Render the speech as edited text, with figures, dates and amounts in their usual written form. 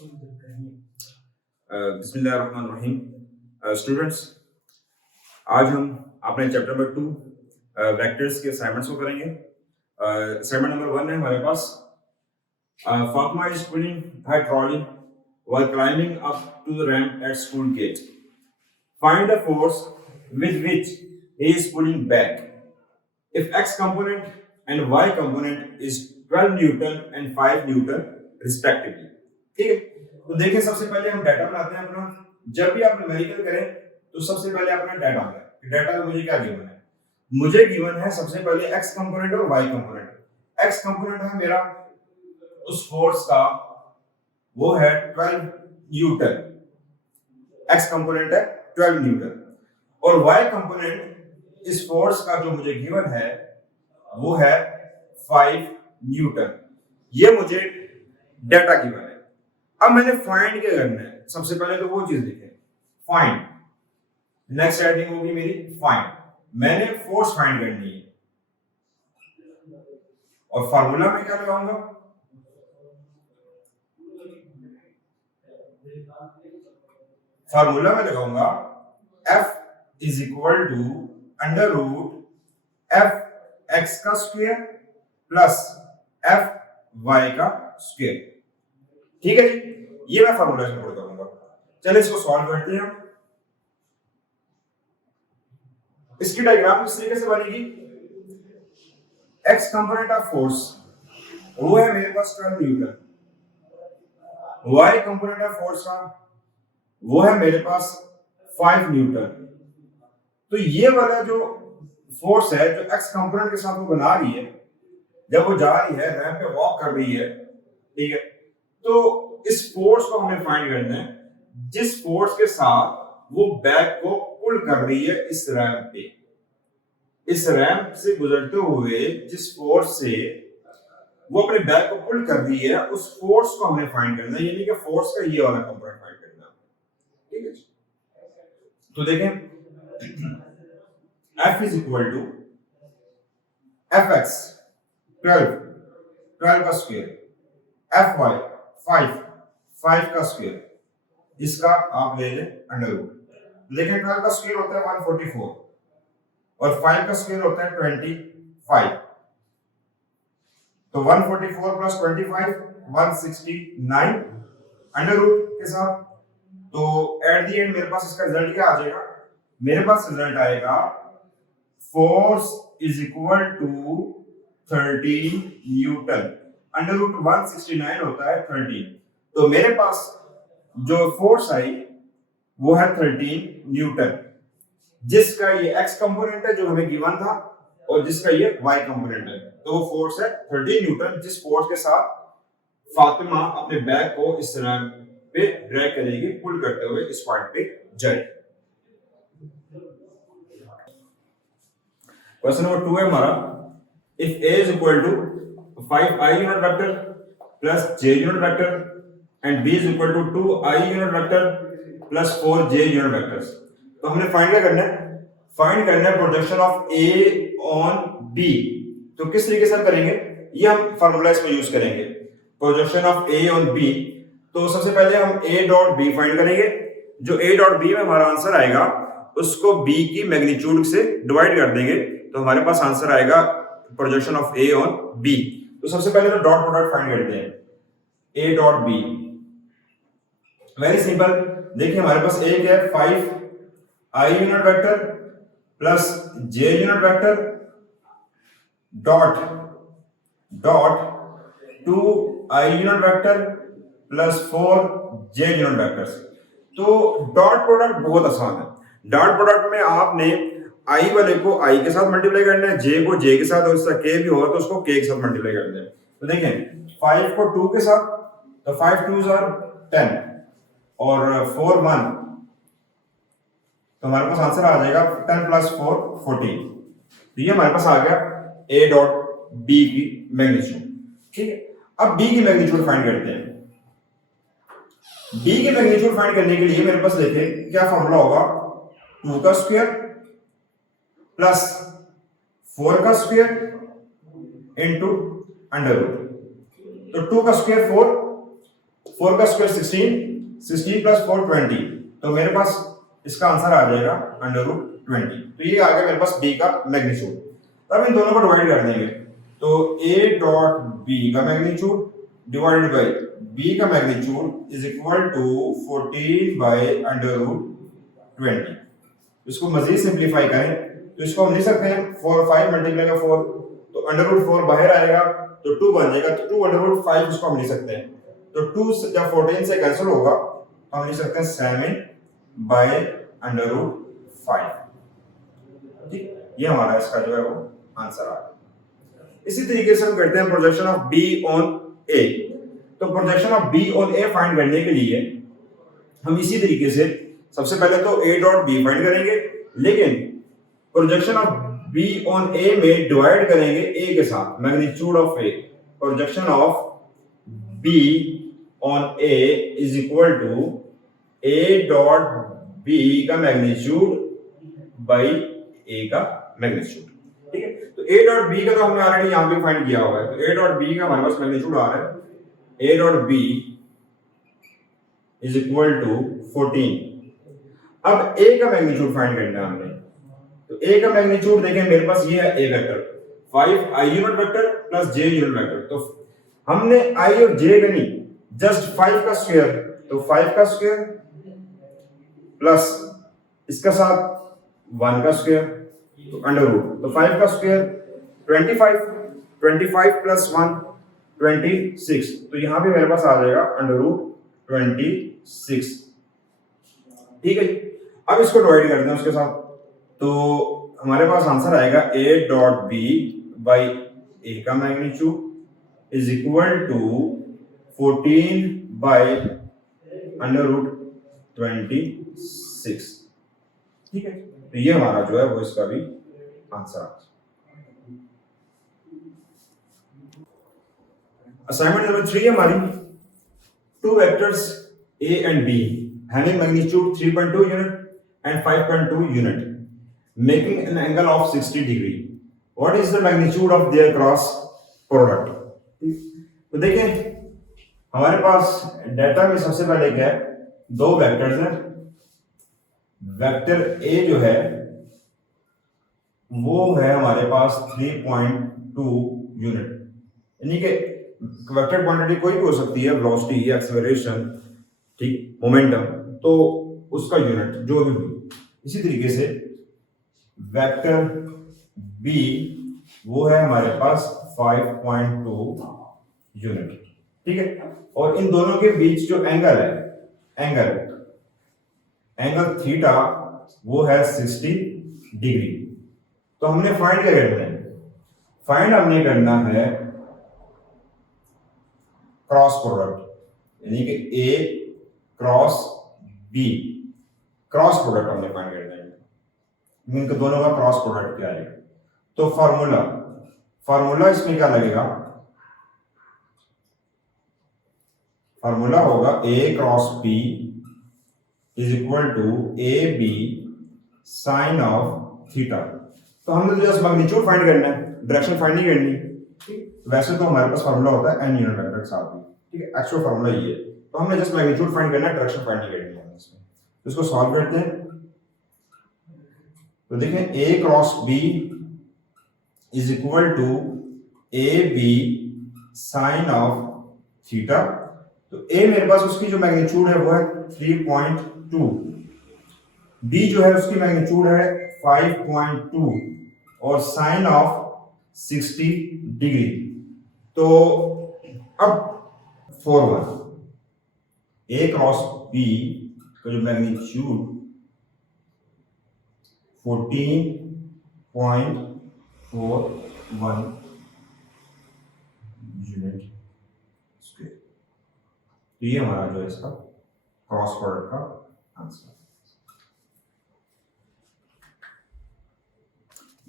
बिस्मिल्लाहिर्रहमानिर्रहीम। स्टूडेंट्स, आज हम अपने चैप्टर नंबर 2 वेक्टर्स के असाइनमेंट्स को करेंगे। असाइनमेंट नंबर 1 है हमारे पास, Fatima is pulling her trolley while climbing up to the ramp at school gate. Find the force with which he is pulling back. If x component and y component is 12 Newton and 5 Newton respectively. ठीक है, तो देखिए सबसे पहले हम data बनाते हैं अपना। जब भी आप न्यूमेरिकल करें तो सबसे पहले अपना डाटा बनाएं। डाटा में मुझे क्या गिवन है? मुझे गिवन है सबसे पहले x कंपोनेंट और y कंपोनेंट। x कंपोनेंट है मेरा उस फोर्स का, वो है 12 न्यूटन। x कंपोनेंट है 12 न्यूटन और y कंपोनेंट इस फोर्स का जो मुझे गिवन है वो है 5 न्यूटन। ये मुझे डाटा गिवन है। अब मैंने फाइंड क्या करना है? सबसे पहले तो वो चीज देखें, फाइंड। नेक्स्ट हेडिंग होगी मेरी फाइंड। मैंने फोर्स फाइंड करनी है और फार्मूला में क्या लगाऊंगा? फार्मूला में लगाऊंगा F is equal to under root F X का स्क्वायर प्लस एफ वाई का स्क्वायर। ठीक है जी, ये मैं फार्मूला इसमें पुट करूंगा। चलिए इसको सॉल्व करते हैं। इसकी डायग्राम किस तरीके से बनेगी? एक्स कंपोनेंट ऑफ फोर्स वो है मेरे पास 12 newton, Y component of force का वो है मेरे पास 5 न्यूटन। तो ये वाला जो फोर्स है जो एक्स कंपोनेंट के साथ वो बना रही है, जब वो जा रही है रैंप पे वॉक कर रही है, ठीक है, तो इस फोर्स को हमें फाइंड करना है जिस फोर्स के साथ वो बैक को पुल कर रही है इस रैंप पे। इस रैंप से गुजरते हुए जिस फोर्स से वो अपने बैक को पुल कर रही है उस फोर्स को हमने फाइंड करना है, यानी कि फोर्स का ये वाला कंपोनेंट फाइंड करना है। ठीक है, तो देखें F is equal to F X 12 का स्क्वायर, एफ वाई 5 का स्क्वायर, इसका आप ले लें अंडर रूट। लेकिन 12 का स्क्वायर होता है 144 और 5 का स्क्वायर होता है 25। तो 144 प्लस 25 169 अंडर रूट के साथ। तो एट द एंड मेरे पास इसका रिजल्ट क्या आ जाएगा? मेरे पास रिजल्ट आएगा force is equal to 13 newton. Under root 169 होता है 13। तो मेरे पास जो फोर्स आई वो है 13 न्यूटन, जिसका ये x कंपोनेंट है जो हमें गिवन था और जिसका ये y कंपोनेंट है। तो वो फोर्स है 13 न्यूटन, जिस फोर्स के साथ फातिमा अपने बैग को इस तरह पे ड्रैग करेगी, पुल करते हुए इस पॉइंट पे जाएगी। क्वेश्चन नंबर 2 है हमारा, if a is equal to 5i unit vector plus j unit vector and b is equal to 2i unit vector plus 4j unit vectors. तो हमने फाइंड क्या करना है? फाइंड करना है projection of a on b। तो किस तरीके से हम करेंगे? ये हम फार्मूला इसमें यूज करेंगे, projection of a on b। तो सबसे पहले हम a डॉट b फाइंड करेंगे। जो a डॉट b में हमारा आंसर आएगा उसको b की मैग्नीट्यूड से डिवाइड कर देंगे, तो हमारे पास आंसर आएगा projection of a on b। तो सबसे पहले तो डॉट प्रोडक्ट फाइंड करते हैं, a dot b। Very simple, देखिए हमारे पास एक है 5i unit vector plus j unit vector dot 2i unit vector plus 4j unit vectors. तो डॉट प्रोडक्ट बहुत आसान है। डॉट प्रोडक्ट में आपने i वाले को i के साथ मल्टीप्लाई करना है, j को j के साथ, और उसका k भी होगा तो उसको k के साथ मल्टीप्लाई करना है। तो देखें 5 को 2 के साथ, तो 5 2s are 10 और 4 1, तो हमारे पास आंसर आ जाएगा 10 प्लस 4 14। तो ये हमारे पास आ गया a डॉट b की मैग्नीट्यूड। ठीक है, अब b की मैग्नीट्यूड फाइंड करते हैं। b की मैग्नीट्यूड फाइंड करने के लिए मेरे पास देखें क्या फॉर्मूला होगा, 2 का स्क्वायर प्लस 4 का स्क्वायर इनटू अंडर रूट। तो 2 का स्क्वायर 4, 4 का स्क्वायर 16, 16 प्लस 4 20, तो मेरे पास इसका आंसर आ जाएगा √20। तो ये आ गया मेरे पास b का मैग्नीट्यूड। अब इन दोनों को डिवाइड कर देंगे, तो a डॉट b का मैग्नीट्यूड डिवाइडेड बाय b का magnitude is equal to 14 by √20। इसको मजीद सिंपलीफाई करें तो इसको हम लिख सकते हैं 4 5 मल्टीप्लाई का 4, तो √4 बाहर आएगा तो 2 बन जाएगा, तो 2 √5 इसको हम लिख सकते हैं। तो 2 जब 14 से कैंसिल होगा तो हम लिख सकते हैं 7 बाय √5। ठीक, ये हमारा इसका जो है वो आंसर आ गया। इसी तरीके से हम करते हैं projection of B on A। तो projection of B on A find करने के लिए हम इसी तरीके से सबसे पहले तो A डॉट B फाइंड करेंगे, लेकिन projection of B on A में डिवाइड करेंगे A के साथ, magnitude of A। Projection of B on A is equal to A dot B का मैग्नीट्यूड बाई A का मैग्नीट्यूड। ठीक है, तो A डॉट B का तो हमने ऑलरेडी यहां पे फाइंड किया हुआ है, तो A डॉट B का हमारे पास मैग्नीट्यूड आ रहा है A dot B is equal to 14। अब A का मैग्नीट्यूड फाइंड करना है हमने, तो A का मैग्नीट्यूड देखें मेरे पास ये है A vector 5 I unit vector plus J unit vector. तो हमने I और J गनी जस्ट 5 का स्क्वायर, तो 5 का स्क्वायर प्लस इसका साथ 1 का स्क्वायर, तो अंडर रूट, तो 5 का स्क्वायर 25, 25 प्लस 1 26, तो यहां पे मेरे पास आ जाएगा अंडर रूट 26। ठीक है, अब इसको डिवाइड करते हैं उसके साथ, तो हमारे पास आंसर आएगा A dot B by A का magnitude is equal to 14 by under root 26। ठीक है, तो ये हमारा जो है वो इसका भी आंसर आ। असाइनमेंट नंबर 3 हमारी, two vectors A and B having magnitude 3.2 unit and 5.2 unit making an angle of 60 degree. What is the magnitude of their cross product? तो देखें हमारे पास डाटा में सबसे पहले क्या है, दो वेक्टर्स हैं। वेक्टर A जो है वो है हमारे पास 3.2 यूनिट, यानी कि वेक्टर क्वांटिटी कोई भी हो सकती है, वेलोसिटी, एक्सेलरेशन, ठीक, मोमेंटम, तो उसका यूनिट जो भी हो। इसी तरीके से वेक्टर B वो है हमारे पास 5.2 यूनिट। ठीक है, और इन दोनों के बीच जो एंगल है, एंगल थीटा वो है 60 डिग्री। तो हमने फाइंड क्या करना है, फाइंड हमने करना है क्रॉस प्रोडक्ट, यानी कि A cross B, cross product हमने फाइंड करना है, इनके दोनों का क्रॉस प्रोडक्ट क्या है। तो फार्मूला इसमें क्या लगेगा, फार्मूला होगा A cross B is equal to AB sine of theta. तो हमने तो जस्ट मैग्नीट्यूड फाइंड करना है, डायरेक्शन फाइंड नहीं करनी। ठीक, वैसे तो हमारे पास फार्मूला होता है n यूनिट वेक्टर के साथ भी। ठीक है, एक्चुअल फार्मूला ये है, तो हमने जस्ट मैग्नीट्यूड फाइंड करना है, डायरेक्शन फाइंड नहीं करनी है इसमें। तो इसको सॉल्व करते हैं, तो देखें A cross B is equal to AB sine of theta. तो A मेरे पास उसकी जो मैग्नीट्यूड है वो है 3.2, B जो है उसकी मैग्नीट्यूड है 5.2 और साइन ऑफ 60 डिग्री। तो अब फॉर्मूला A क्रॉस B का जो मैग्नीट्यूड 14.41 यूनिट स्क्वायर। तो ये हमारा जो है इसका क्रॉस प्रोडक्ट का आंसर।